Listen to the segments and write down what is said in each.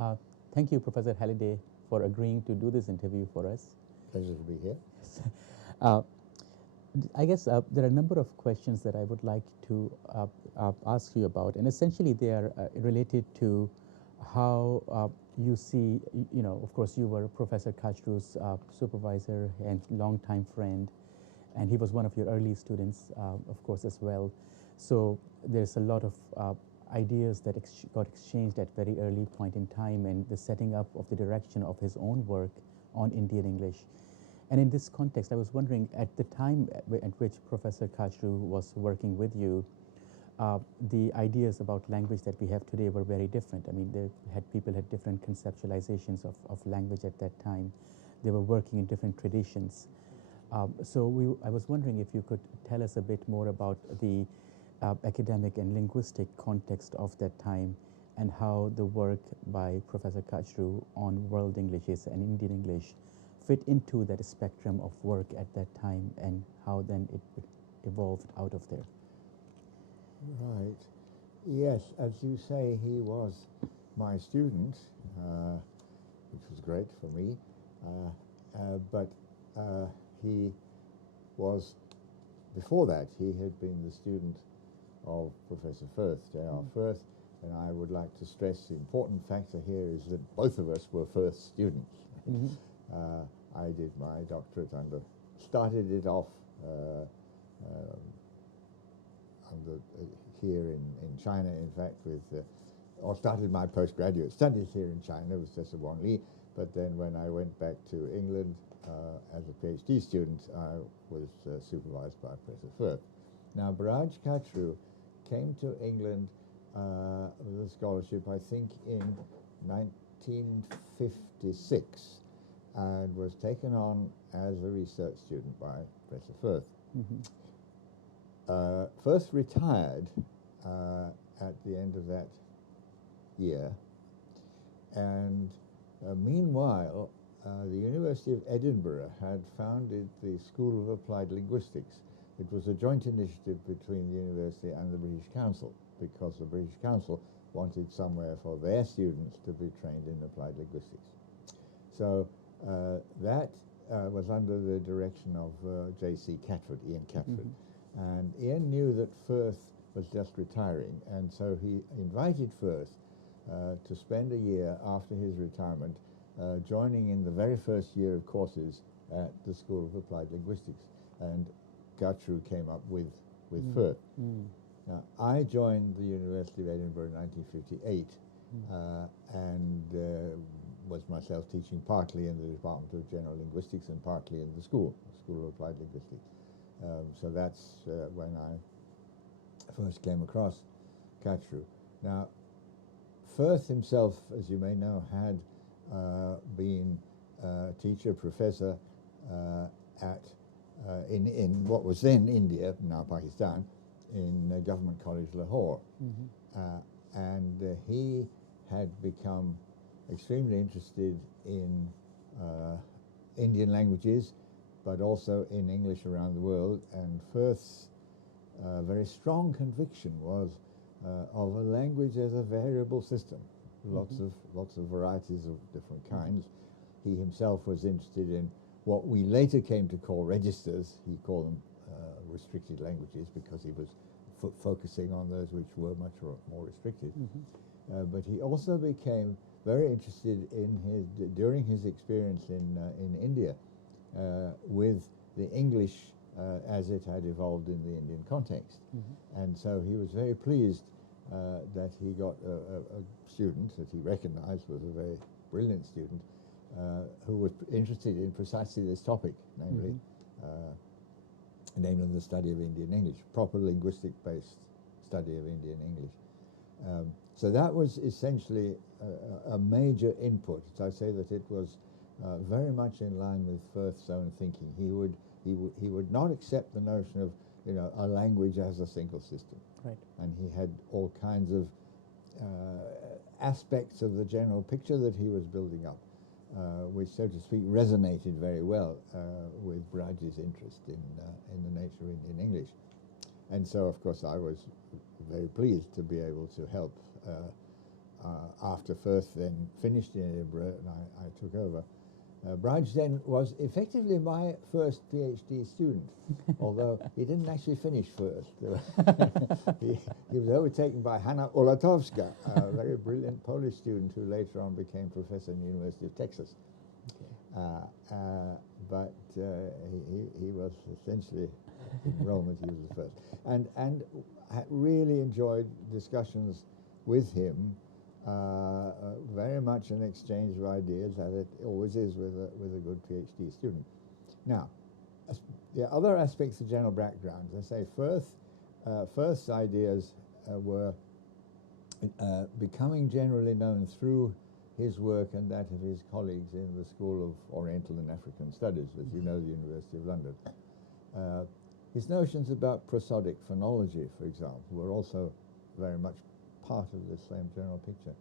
Uh, Thank you, Professor Halliday, for agreeing to do this interview for us. Pleasure to be here. Uh, I guess there are a number of questions that I would like to ask you about, and essentially they are related to how you see, of course, you were Professor Kachru's supervisor and longtime friend, and he was one of your early students, of course, as well. So there's a lot of ideas that got exchanged at very early point in time, and the setting up of the direction of his own work on Indian English. And in this context, I was wondering, at the time at which Professor Kachru was working with you, the ideas about language that we have today were very different. I mean, people had different conceptualizations of language at that time. They were working in different traditions. I was wondering if you could tell us a bit more about the academic and linguistic context of that time, and how the work by Professor Kachru on World Englishes and Indian English fit into that spectrum of work at that time, and how then it evolved out of there. Right. Yes, as you say, he was my student, which was great for me. But he was, before that, he had been the student of Professor Firth, J.R. Firth, and I would like to stress the important factor here is that both of us were Firth students. I did my doctorate started it off here in China, in fact, or started my postgraduate studies here in China with Professor Wang Li, but then when I went back to England as a PhD student, I was supervised by Professor Firth. Now, Braj Kachru came to England with a scholarship, I think, in 1956, and was taken on as a research student by Professor Firth. Firth retired at the end of that year, and meanwhile, the University of Edinburgh had founded the School of Applied Linguistics. It was a joint initiative between the university and the British Council, because the British Council wanted somewhere for their students to be trained in applied linguistics. So that was under the direction of J.C. Catford, Ian Catford. And Ian knew that Firth was just retiring, and so he invited Firth to spend a year after his retirement joining in the very first year of courses at the School of Applied Linguistics. And Kachru came up with Firth. Now, I joined the University of Edinburgh in 1958 and was myself teaching partly in the Department of General Linguistics and partly in the School of Applied Linguistics. So that's when I first came across Kachru. Now, Firth himself, as you may know, had been teacher, professor in what was then India, now Pakistan, in Government College Lahore. And he had become extremely interested in Indian languages, but also in English around the world. And Firth's very strong conviction was of a language as a variable system, lots of varieties of different kinds. He himself was interested in what we later came to call registers. He called them restricted languages because he was focusing on those which were much more restricted. But he also became very interested in during his experience in India with the English as it had evolved in the Indian context. And so he was very pleased that he got a student that he recognized was a very brilliant student who was interested in precisely this topic, namely the study of Indian English, proper linguistic-based study of Indian English. So that was essentially a major input. So I say that it was very much in line with Firth's own thinking. He would not accept the notion of a language as a single system. Right. And he had all kinds of aspects of the general picture that he was building up, which, so to speak, resonated very well with Braj's interest in the nature of Indian English. And so, of course, I was very pleased to be able to help after Firth then finished in Edinburgh and I took over. Brudge then was effectively my first PhD student, although he didn't actually finish first. he was overtaken by Hanna Olatowska, a very brilliant Polish student who later on became professor in the University of Texas. But he was essentially, enrollment, he was the first. And really enjoyed discussions with him. Very much an exchange of ideas, as it always is with a good PhD student. Now, the other aspects of general background, as I say, Firth's ideas were becoming generally known through his work and that of his colleagues in the School of Oriental and African Studies, as you know, the University of London. His notions about prosodic phonology, for example, were also very much part of this same general picture.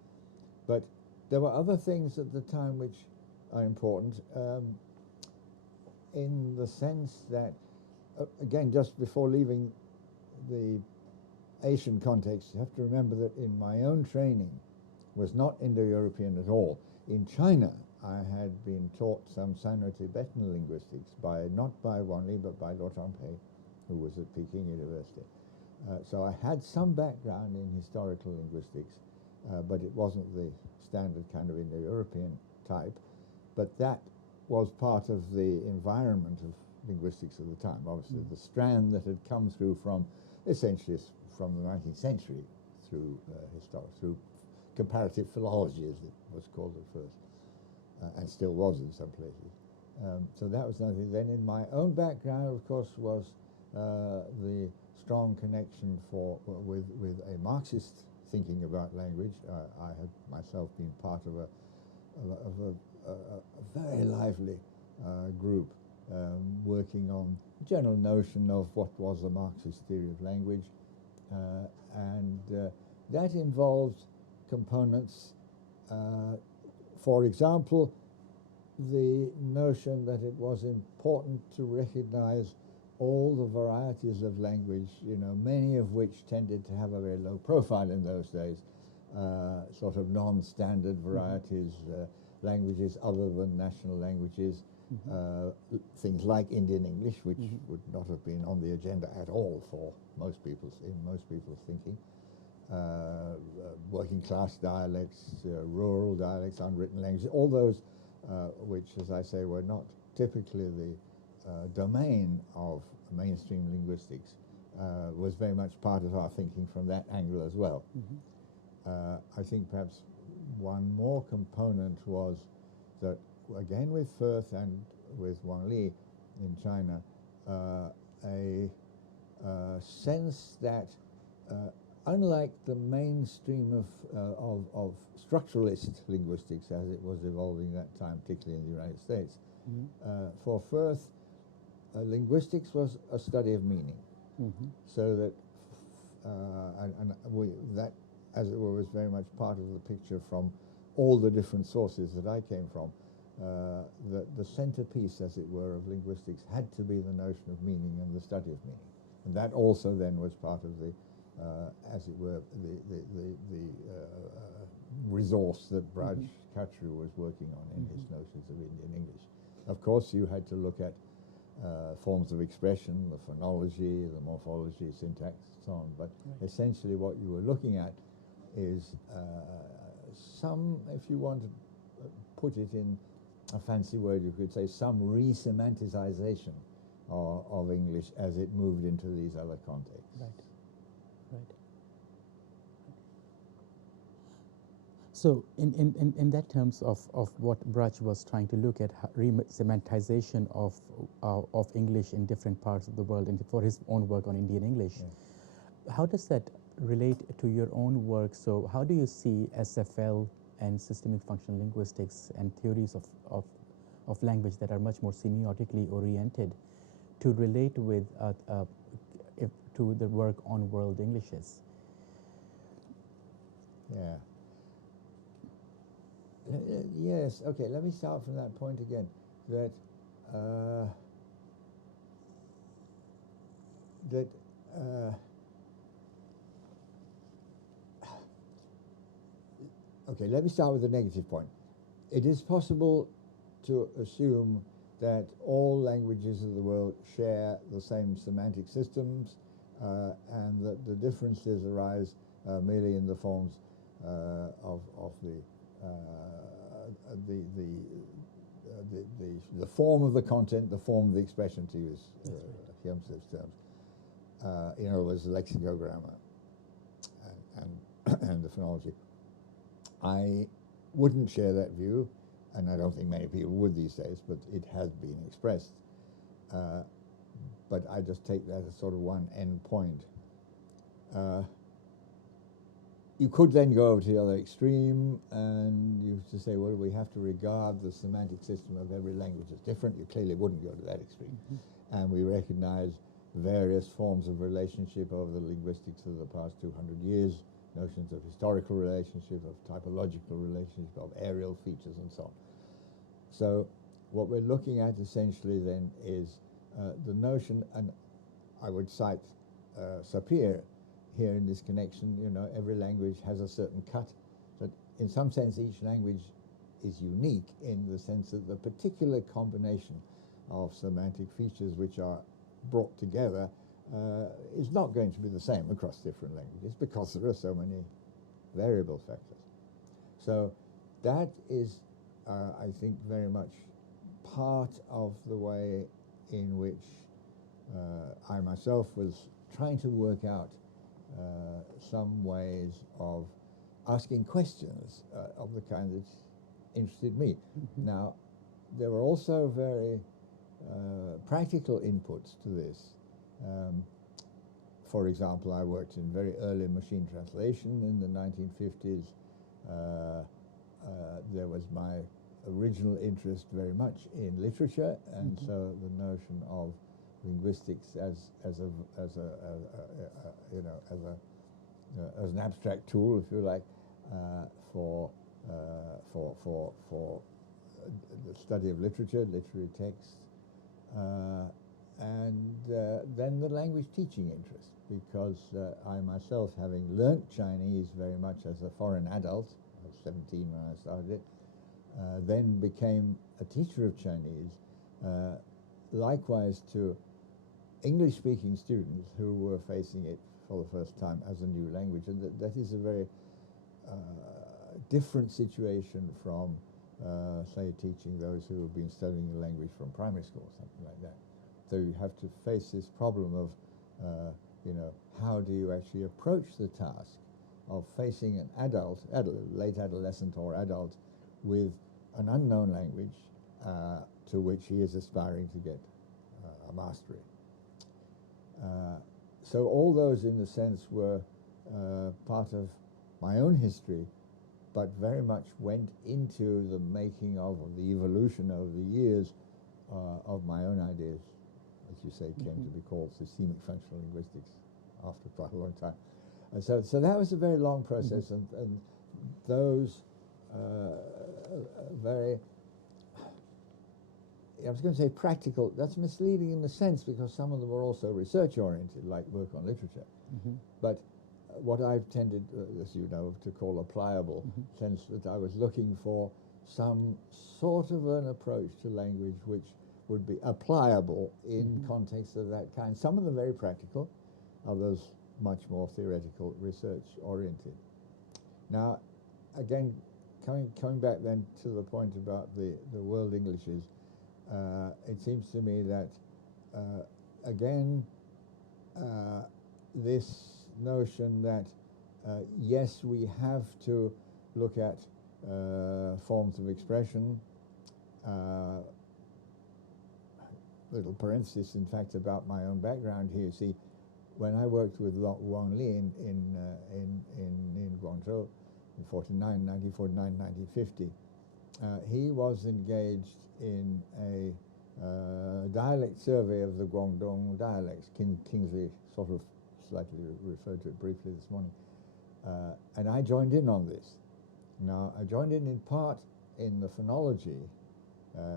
But there were other things at the time which are important, in the sense that, again, just before leaving the Asian context, you have to remember that in my own training was not Indo-European at all. In China, I had been taught some Sino-Tibetan linguistics not by Wan Li, but by Luo Zhangpei, who was at Peking University. So I had some background in historical linguistics, but it wasn't the standard kind of Indo-European type. But that was part of the environment of linguistics at the time. Obviously, the strand that had come through from, essentially from the 19th century through through comparative philology, as it was called at first, and still was in some places. So that was nothing. Then in my own background, of course, was the strong connection with a Marxist thinking about language. I had myself been part of a very lively group working on the general notion of what was a Marxist theory of language, and that involved components, for example, the notion that it was important to recognize all the varieties of language, many of which tended to have a very low profile in those days, sort of non-standard varieties, languages other than national languages, things like Indian English, which would not have been on the agenda at all for most people's thinking, working class dialects, rural dialects, unwritten languages, all those which, as I say, were not typically the domain of mainstream linguistics, was very much part of our thinking from that angle as well. I think perhaps one more component was that, again with Firth and with Wan Li in China, a sense that unlike the mainstream of structuralist linguistics as it was evolving that time, particularly in the United States, for Firth, linguistics was a study of meaning. So that, that, as it were, was very much part of the picture from all the different sources that I came from. The centerpiece, as it were, of linguistics had to be the notion of meaning and the study of meaning. And that also then was part of the, as it were, the resource that Brudge Kachru was working on in his notions of Indian English. Of course, you had to look at forms of expression, the phonology, the morphology, syntax, so on. But essentially what you were looking at is some, if you want to put it in a fancy word, you could say some re-semanticization of English as it moved into these other contexts. Right. So in that terms of what Brudge was trying to look at, re-semantization of English in different parts of the world, and for his own work on Indian English, how does that relate to your own work? So how do you see SFL and systemic functional linguistics and theories of language that are much more semiotically oriented to relate with to the work on world Englishes? Yeah. Yes, okay, let me start from that point again, that Okay, let me start with the negative point. It is possible to assume that all languages of the world share the same semantic systems, and that the differences arise merely in the forms of the form of the content, the form of the expression, to use Hjelmsted's terms. In other words, the lexicogrammar and the phonology. I wouldn't share that view, and I don't think many people would these days, but it has been expressed. But I just take that as sort of one end point. You could then go over to the other extreme, and you have to say, well, we have to regard the semantic system of every language as different. You clearly wouldn't go to that extreme. And we recognize various forms of relationship over the linguistics of the past 200 years, notions of historical relationship, of typological relationship, of areal features, and so on. So what we're looking at essentially then is the notion, and I would cite Sapir here in this connection. You know, every language has a certain cut, but in some sense each language is unique in the sense that the particular combination of semantic features which are brought together is not going to be the same across different languages because there are so many variable factors. So that is, I think, very much part of the way in which I myself was trying to work out some ways of asking questions of the kind that interested me. Now, there were also very practical inputs to this. For example, I worked in very early machine translation in the 1950s. There was my original interest very much in literature, and so the notion of linguistics as an abstract tool, if you like, for the study of literature, literary texts, and then the language teaching interest, because I myself, having learnt Chinese very much as a foreign adult, I was 17 when I started it, then became a teacher of Chinese, likewise to English-speaking students who were facing it for the first time as a new language. And that is a very different situation from, say, teaching those who have been studying the language from primary school or something like that. So you have to face this problem of, how do you actually approach the task of facing an adult, late adolescent or adult, with an unknown language to which he is aspiring to get a mastery. So all those, in a sense, were part of my own history, but very much went into the making of, or the evolution over the years of my own ideas, as you say, came to be called systemic functional linguistics after quite a long time. And so that was a very long process, and those very, I was going to say practical, that's misleading in a sense, because some of them were also research-oriented, like work on literature. But what I've tended, as you know, to call a pliable sense, that I was looking for some sort of an approach to language which would be applicable in contexts of that kind. Some of them very practical, others much more theoretical, research-oriented. Now, again, coming back then to the point about the world Englishes, it seems to me that, again, this notion that, yes, we have to look at forms of expression. Little parenthesis, in fact, about my own background here. See, when I worked with Wang Li in Guangzhou in 1949, 1950, he was engaged in a dialect survey of the Guangdong dialects. Kingsley sort of slightly referred to it briefly this morning. And I joined in on this. Now, I joined in part in the phonology,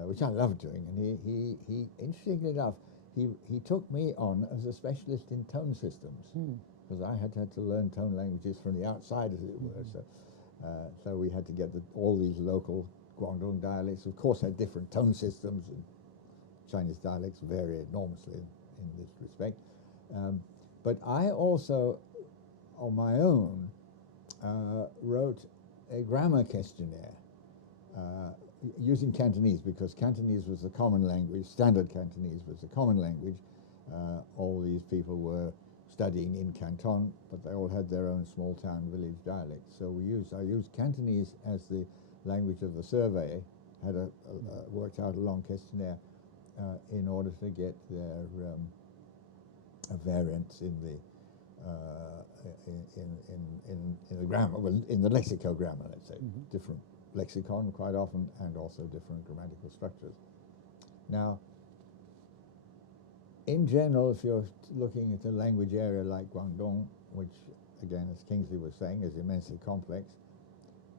which I love doing, and he interestingly enough, he took me on as a specialist in tone systems, because I had to learn tone languages from the outside, as it were. So So we had to get all these local Guangdong dialects, of course, had different tone systems, and Chinese dialects vary enormously in this respect. But I also, on my own, wrote a grammar questionnaire using Cantonese, because Cantonese was the common language, standard Cantonese was the common language. All these people were studying in Canton, but they all had their own small town village dialects. So I used Cantonese as the language of the survey, had worked out a long questionnaire in order to get their variants in the in the grammar, well, in the lexicographer, let's say, different lexicon quite often, and also different grammatical structures. Now, in general, if you're looking at a language area like Guangdong, which, again, as Kingsley was saying, is immensely complex,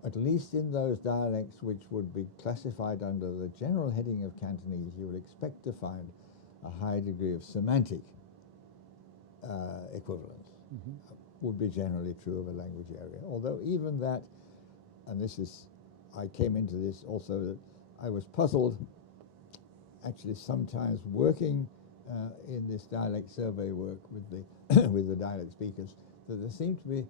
at least in those dialects which would be classified under the general heading of Cantonese, you would expect to find a high degree of semantic equivalence. Would be generally true of a language area. Although even that, and this is, I came into this also that I was puzzled, actually sometimes working in this dialect survey work with the with the dialect speakers, that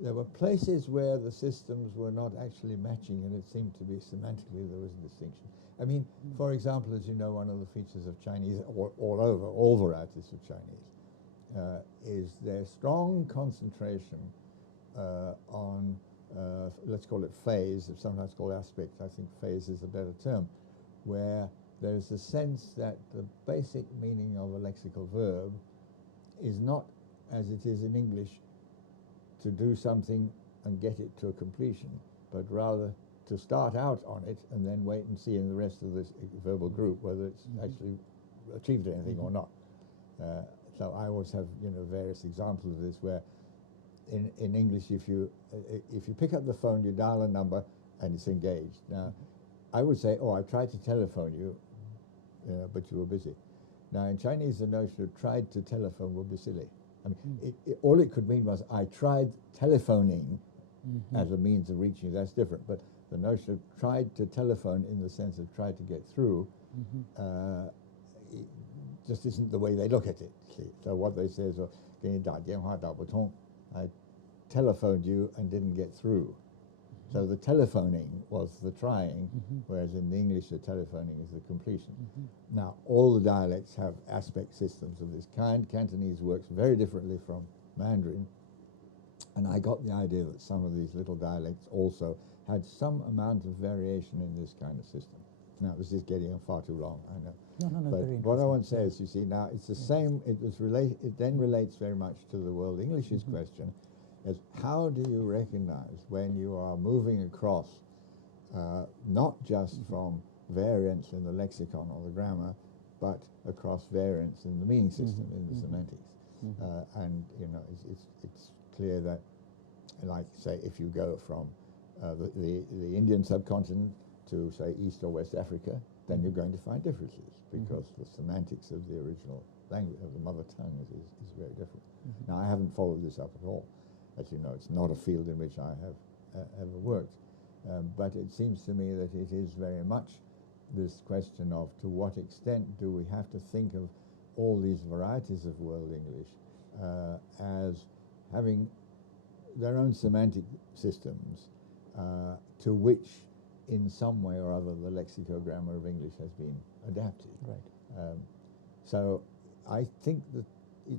there were places where the systems were not actually matching, and it seemed to be semantically there was a distinction. I mean, for example, as you know, one of the features of Chinese, all over, all varieties of Chinese, is their strong concentration on, let's call it phase, sometimes called aspect. I think phase is a better term, where there's a sense that the basic meaning of a lexical verb is not, as it is in English, to do something and get it to a completion, but rather to start out on it and then wait and see in the rest of this verbal group whether it's actually achieved anything or not. So I always have, various examples of this where in English, if you pick up the phone, you dial a number and it's engaged. Now, I would say, I tried to telephone you, but you were busy. Now, in Chinese, the notion of tried to telephone would be silly. I mean, all it could mean was I tried telephoning as a means of reaching you. That's different. But the notion of tried to telephone in the sense of tried to get through it just isn't the way they look at it. See? So what they say is, 给你打电话打不通, I telephoned you and didn't get through. So the telephoning was the trying, whereas in the English the telephoning is the completion. Now, all the dialects have aspect systems of this kind. Cantonese works very differently from Mandarin, and I got the idea that some of these little dialects also had some amount of variation in this kind of system. Now, this is getting on far too long, I know. No, but very what I want to say is, you see, now it's the same, it then relates very much to the World English's question, is how do you recognize when you are moving across, not just from variants in the lexicon or the grammar, but across variants in the meaning system, in the semantics. And, it's clear that, like, say, if you go from the Indian subcontinent to, say, East or West Africa, then you're going to find differences, because the semantics of the original language, of the mother tongue, is very different. Now, I haven't followed this up at all. As you know, it's not a field in which I have ever worked. But it seems to me that it is very much this question of to what extent do we have to think of all these varieties of World English as having their own semantic systems to which, in some way or other, the lexicogrammar of English has been adapted. Right. So I think that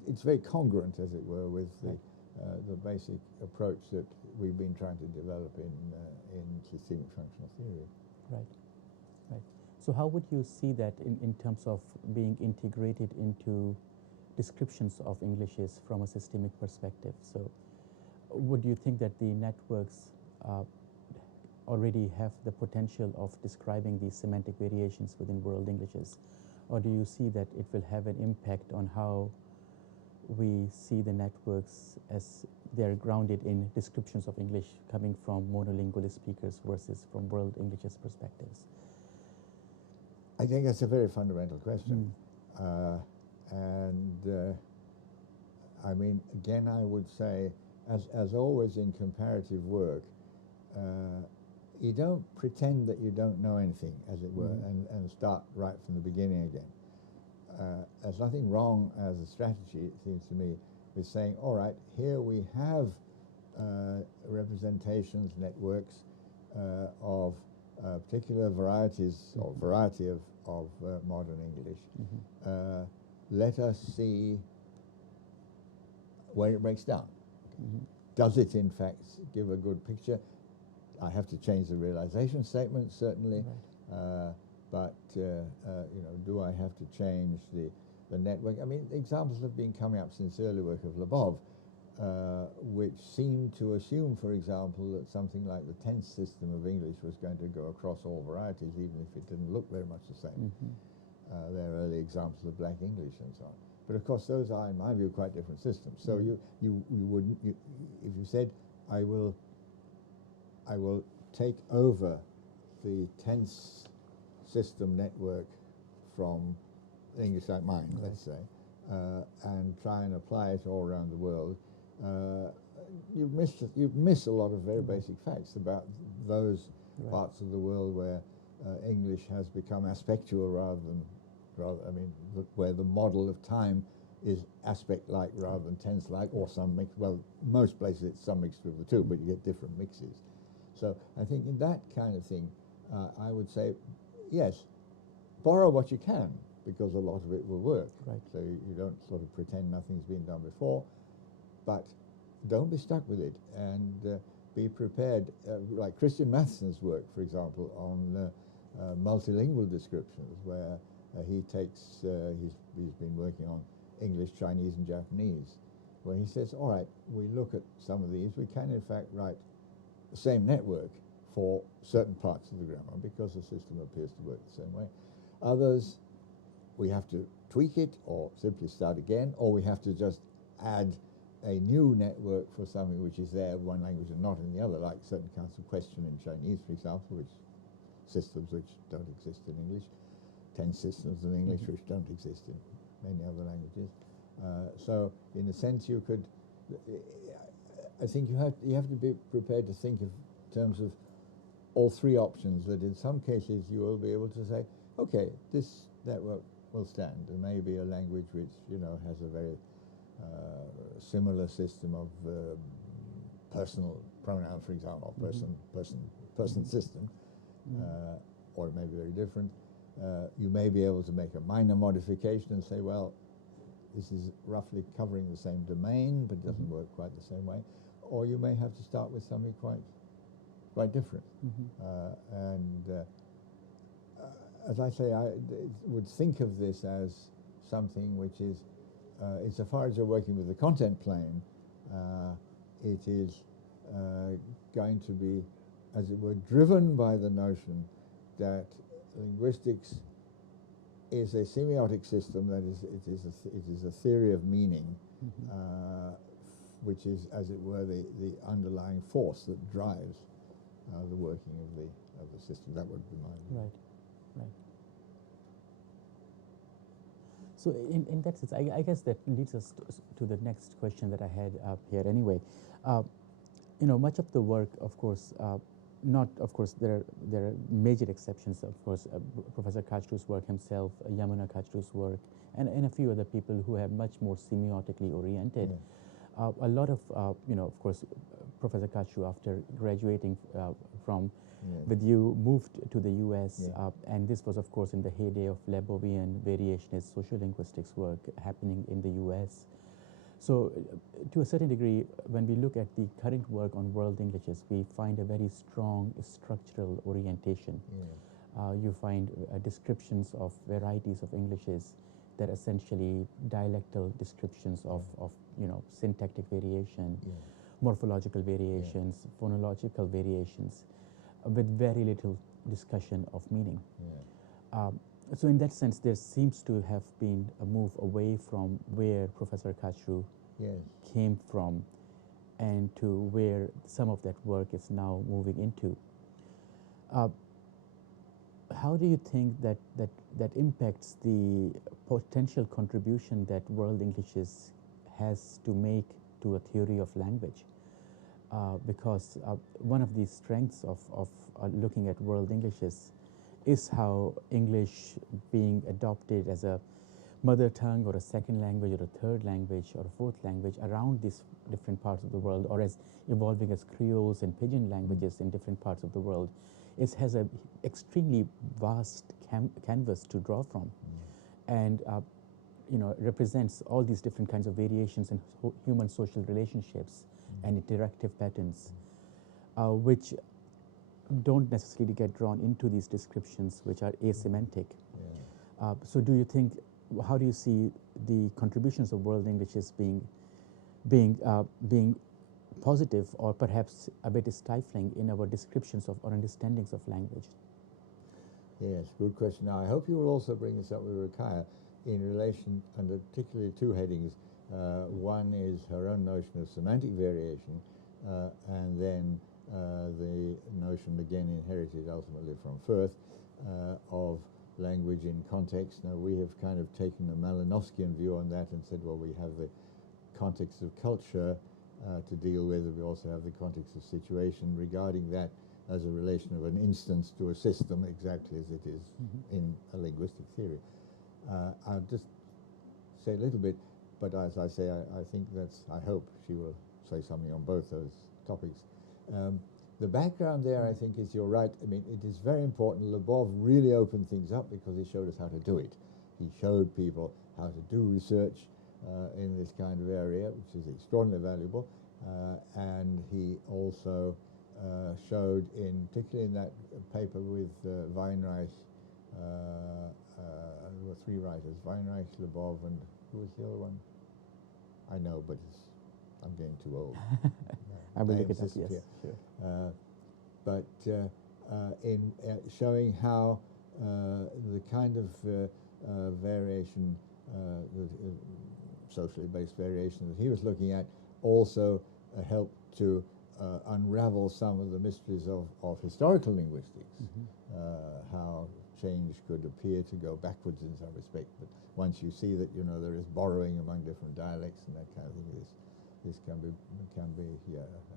it's very congruent, as it were, with the basic approach that we've been trying to develop in systemic functional theory. Right, right. So how would you see that in terms of being integrated into descriptions of Englishes from a systemic perspective? So would you think that the networks already have the potential of describing these semantic variations within World Englishes? Or do you see that it will have an impact on how we see the networks as they're grounded in descriptions of English coming from monolingual speakers versus from World English's perspectives? I think that's a very fundamental question. I mean, again, I would say, as always in comparative work, you don't pretend that you don't know anything, as it were, and start right from the beginning again. There's nothing wrong as a strategy, it seems to me, with saying, all right, here we have representations, networks of particular varieties or variety of modern English. Let us see where it breaks down. Does it, in fact, give a good picture? I have to change the realization statement, certainly, but you know, do I have to change the network? I mean, examples have been coming up since early work of Lebov, which seem to assume, for example, that something like the tense system of English was going to go across all varieties, even if it didn't look very much the same. There are early examples of Black English and so on. But of course, those are, in my view, quite different systems. So you wouldn't, if you said, I will take over the tense system network from English like mine, let's say, and try and apply it all around the world, you miss a lot of very basic facts about those parts of the world where English has become aspectual I mean, where the model of time is aspect-like rather than tense-like, or some mix. Well, most places it's some mixture of the two, but you get different mixes. So I think in that kind of thing, I would say, yes, borrow what you can, because a lot of it will work. So you don't sort of pretend nothing's been done before, but don't be stuck with it, and be prepared. Like Christian Matheson's work, for example, on multilingual descriptions, where he takes, he's been working on English, Chinese, and Japanese, where he says, all right, we look at some of these, we can in fact write the same network for certain parts of the grammar because the system appears to work the same way. Others, we have to tweak it or simply start again, or we have to just add a new network for something which is there in one language and not in the other, like certain kinds of question in Chinese, for example, which systems which don't exist in English, tense systems in English which don't exist in many other languages. So in a sense you could, I think you have to be prepared to think in terms of all three options, that in some cases you will be able to say, okay, this network will stand. There may be a language which, you know, has a very similar system of personal pronoun, for example, person system, or it may be very different. You may be able to make a minor modification and say, well, this is roughly covering the same domain, but it doesn't work quite the same way. Or you may have to start with something quite different. As I say, I would think of this as something which is, insofar as you're working with the content plane, it is going to be, as it were, driven by the notion that linguistics is a semiotic system, that is, it is a theory of meaning, which is, as it were, the underlying force that drives the working of the system. That would be my view. Right. So in that sense, I guess that leads us to the next question that I had up here anyway. You know, much of the work, of course, there are major exceptions, of course, Professor Kachru's work himself, Yamuna Kachru's work, and a few other people who have much more semiotically oriented. A lot of, you know, of course, Professor Kachru, after graduating from with you, moved to the U.S., and this was, of course, in the heyday of Lebovian variationist sociolinguistics work happening in the U.S. So, to a certain degree, when we look at the current work on world Englishes, we find a very strong structural orientation. You find descriptions of varieties of Englishes that are essentially dialectal descriptions of you know, syntactic variation, morphological variations, phonological variations, with very little discussion of meaning. So in that sense, there seems to have been a move away from where Professor Kachru came from and to where some of that work is now moving into. How do you think that impacts the potential contribution that world Englishes has to make to a theory of language? because one of the strengths of looking at world Englishes is how English being adopted as a mother tongue or a second language or a third language or a fourth language around these different parts of the world, or as evolving as creoles and pidgin languages in different parts of the world, has a extremely vast canvas to draw from, and represents all these different kinds of variations in human social relationships and interactive patterns, which don't necessarily get drawn into these descriptions, which are asemantic. So do you think, how do you see the contributions of world Englishes being positive or perhaps a bit stifling in our descriptions of or understandings of language? Yes, good question. Now, I hope you will also bring this up with Ruqaiya in relation, under particularly two headings. One is her own notion of semantic variation, and then the notion, again inherited ultimately from Firth, of language in context. Now, we have kind of taken a Malinowskian view on that and said, well, we have the context of culture to deal with, and we also have the context of situation, regarding that as a relation of an instance to a system, exactly as it is in a linguistic theory. I'll just say a little bit, but as I say, I think I hope she will say something on both those topics. The background there, I think, is you're right. I mean, it is very important. Lebov really opened things up because he showed us how to do it. He showed people how to do research in this kind of area, which is extraordinarily valuable. And he also showed, particularly in that paper with Weinreich, there were three writers, Weinreich, Lebov, and who was the other one? I know, but I'm getting too old. I will look it up, yes. Sure. But in showing how the kind of variation, socially based variation that he was looking at, also helped to unravel some of the mysteries of historical linguistics, how change could appear to go backwards in some respect, but once you see that there is borrowing among different dialects and that kind of thing, this can be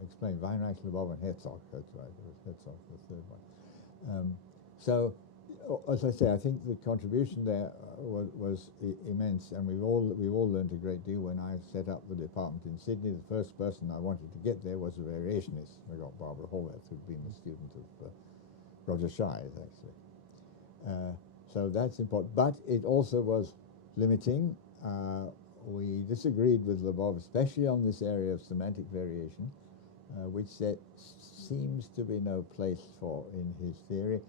explained. Weinreich, Lebov, and Herzog. That's right. It was Herzog, the third one. So, as I say, I think the contribution there was immense, and we've all learned a great deal. When I set up the department in Sydney, the first person I wanted to get there was a variationist. I got Barbara Horvath, who'd been a student of Roger Shies, actually. So that's important, but it also was limiting. We disagreed with Lebov, especially on this area of semantic variation, which there seems to be no place for in his theory,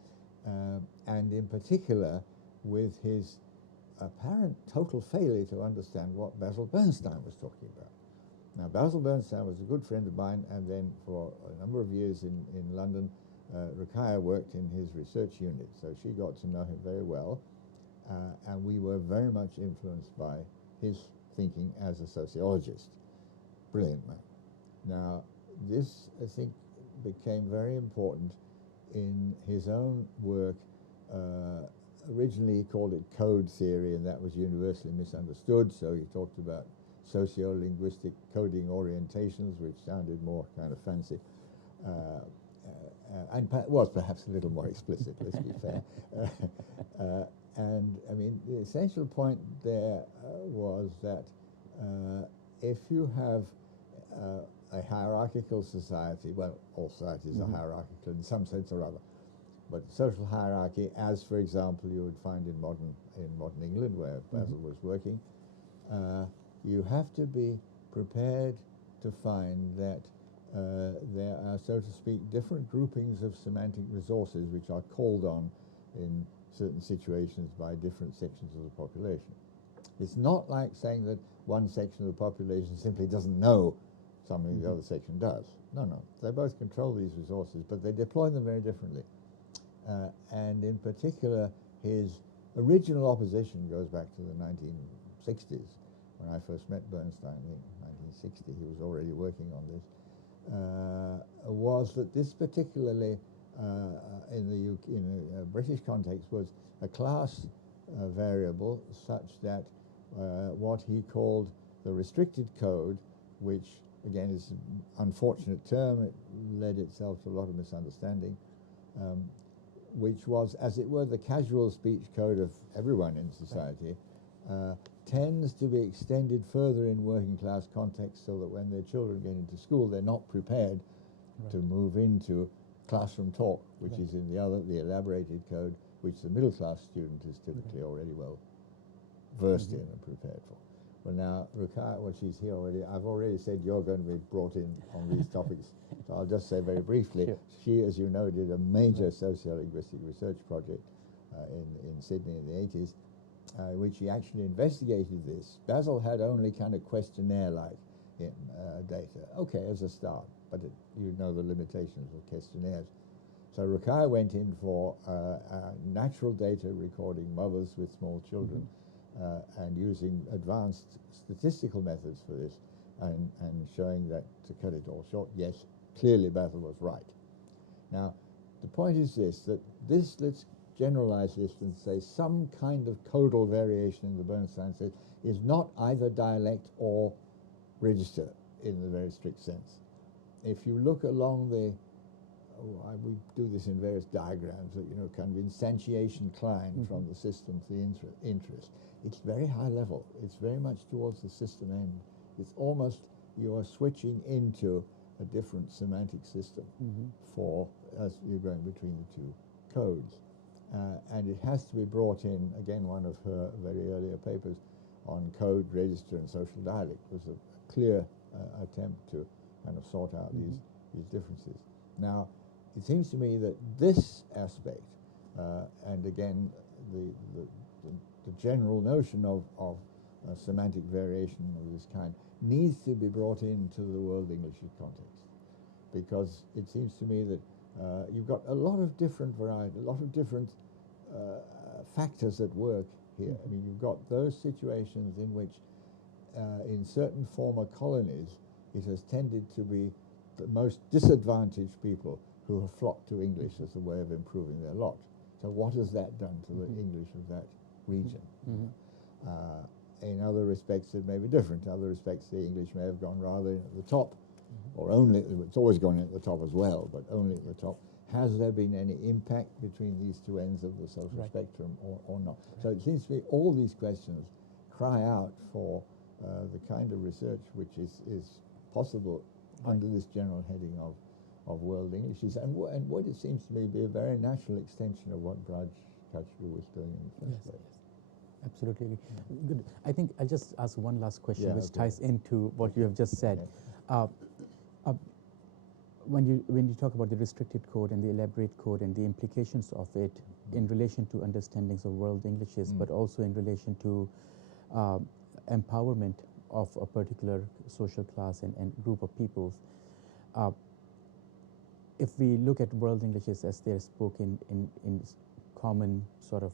and in particular with his apparent total failure to understand what Basil Bernstein was talking about. Now, Basil Bernstein was a good friend of mine, and then for a number of years in London, Ruqaiya worked in his research unit, so she got to know him very well, and we were very much influenced by his thinking as a sociologist. Brilliant man. Now, this, I think, became very important in his own work. Originally he called it code theory, and that was universally misunderstood, so he talked about sociolinguistic coding orientations, which sounded more kind of fancy, and was perhaps a little more explicit, let's be fair. And I mean, the essential point there was that if you have a hierarchical society, well, all societies are hierarchical in some sense or other, but social hierarchy, as for example you would find in modern England, where Basil was working, you have to be prepared to find that there are, so to speak, different groupings of semantic resources which are called on in certain situations by different sections of the population. It's not like saying that one section of the population simply doesn't know something the other section does. No, they both control these resources, but they deploy them very differently. And in particular, his original opposition goes back to the 1960s. When I first met Bernstein in 1960, he was already working on this, was that this particularly in a British context was a class variable such that what he called the restricted code, which again, it's an unfortunate term. It led itself to a lot of misunderstanding, which was, as it were, the casual speech code of everyone in society, tends to be extended further in working class contexts, so that when their children get into school, they're not prepared to move into classroom talk, which is in the elaborated code, which the middle class student is typically already well versed in and prepared for. Well, now, Rukai, well, she's here already. I've already said you're going to be brought in on these topics, so I'll just say very briefly, she, as you know, did a major sociolinguistic research project in Sydney in the 80s, in which she actually investigated this. Basil had only kind of questionnaire-like data, okay, as a start, but you know the limitations of questionnaires. So Rukai went in for natural data recording mothers with small children, and using advanced statistical methods for this, and showing that, to cut it all short, yes, clearly Basil was right. Now, the point is this, that this, let's generalize this and say some kind of codal variation in the Bernstein set is not either dialect or register in the very strict sense. If you look along the, we do this in various diagrams, that, you know, kind of instantiation climb from the system to the interest. It's very high level. It's very much towards the system end. It's almost, you are switching into a different semantic system for, as you're going between the two codes. And it has to be brought in, again, one of her very earlier papers on code, register, and social dialect was a clear attempt to kind of sort out these differences. Now, it seems to me that this aspect, and again, the general notion of semantic variation of this kind needs to be brought into the world English context, because it seems to me that you've got a lot of different variety, a lot of different factors at work here. I mean, you've got those situations in which, in certain former colonies, it has tended to be the most disadvantaged people who have flocked to English as a way of improving their lot. So what has that done to the English of that region? In other respects, it may be different. In other respects, the English may have gone rather at the top, or only, it's always gone at the top as well, but only at the top. Has there been any impact between these two ends of the social spectrum or not? So it seems to me all these questions cry out for the kind of research which is possible under this general heading of world Englishes, and what it seems to me be a very natural extension of what Braj Kachru was doing in the first place. Absolutely. Good. I think I'll just ask one last question, which ties into what you have just said. When you talk about the restricted code and the elaborate code and the implications of it in relation to understandings of world Englishes, but also in relation to empowerment of a particular social class and group of peoples, if we look at world Englishes as they're spoken in common sort of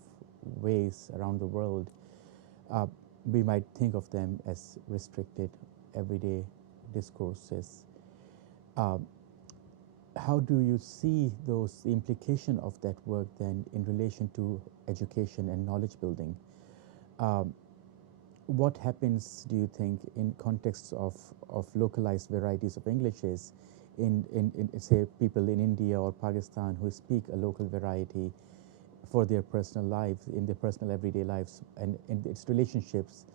ways around the world, we might think of them as restricted everyday discourses. How do you see the implication of that work then in relation to education and knowledge building? What happens, do you think, in contexts of localized varieties of Englishes in say, people in India or Pakistan who speak a local variety for their personal lives, in their personal everyday lives, and its relationships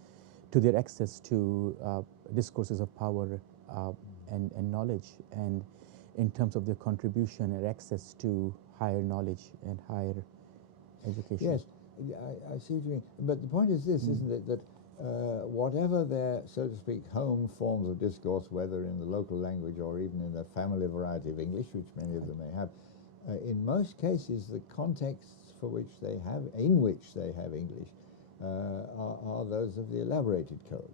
to their access to discourses of power and knowledge, and in terms of their contribution and access to higher knowledge and higher education? Yes, I see what you mean. But the point is this, isn't it, that whatever their, so to speak, home forms of discourse, whether in the local language or even in the family variety of English, which many of them may have, in most cases the contexts for which they have, in which they have English, are those of the elaborated code.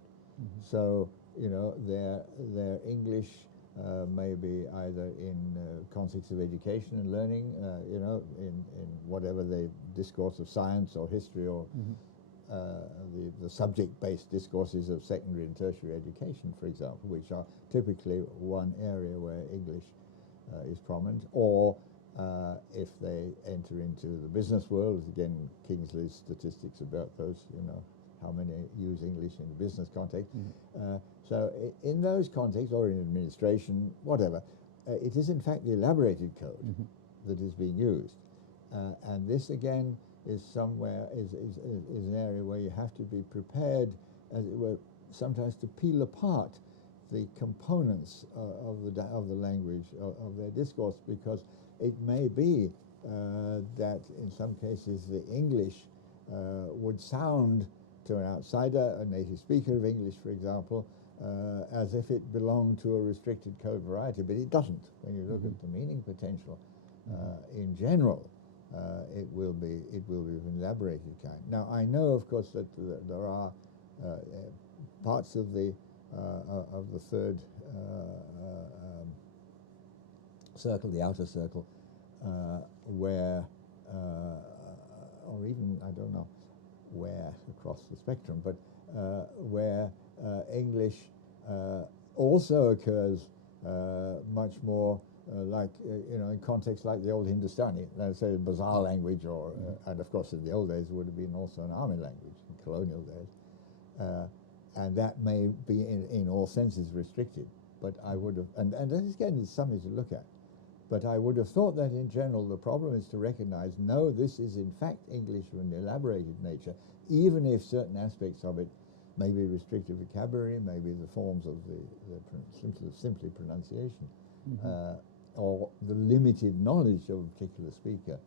So, you know, their English may be either in context of education and learning, you know, in whatever the discourse of science or history or the subject-based discourses of secondary and tertiary education, for example, which are typically one area where English is prominent, or if they enter into the business world, again, Kingsley's statistics about those, you know, how many use English in the business context. So in those contexts, or in administration, whatever, it is in fact the elaborated code that is being used. And this again is somewhere, is an area where you have to be prepared, as it were, sometimes to peel apart the components of the language, of their discourse, because it may be that in some cases the English would sound to an outsider, a native speaker of English, for example, as if it belonged to a restricted code variety, but it doesn't. When you look at the meaning potential, in general, it will be of an elaborated kind. Now, I know, of course, that there are parts of the third circle, the outer circle, where, or even, I don't know where across the spectrum, but where English also occurs much more like, in contexts like the old Hindustani, let's say the bazaar language, or, and of course in the old days it would have been also an army language, in colonial days. And that may be in all senses restricted, but I would have, and again, it's something to look at. But I would have thought that in general the problem is to recognize, no, this is in fact English of an elaborated nature, even if certain aspects of it may be restricted vocabulary, maybe the forms of the simply pronunciation, or the limited knowledge of a particular speaker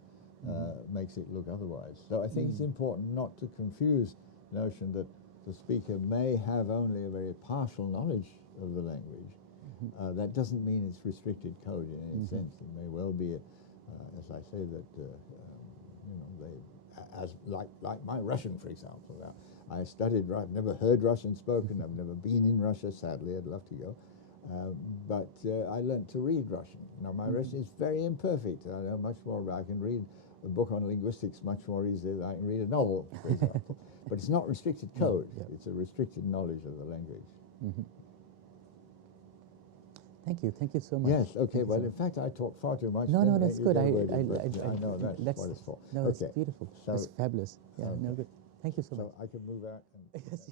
makes it look otherwise. So I think it's important not to confuse the notion that the speaker may have only a very partial knowledge of the language. That doesn't mean it's restricted code in any sense. It may well be, as I say, that like my Russian, for example. Now, I studied Russian, I've never heard Russian spoken. I've never been in Russia. Sadly, I'd love to go, but I learned to read Russian. Now, my Russian is very imperfect. I know much more. I can read a book on linguistics much more easily than I can read a novel, for example. But it's not restricted code. It's a restricted knowledge of the language. Thank you so much. Yes, okay, well, in fact, I talk far too much. No, that's good. I know that's what it's for. No, that's beautiful. So, that's fabulous. Yeah, no, good. Thank you so much. So I can move out. And yes.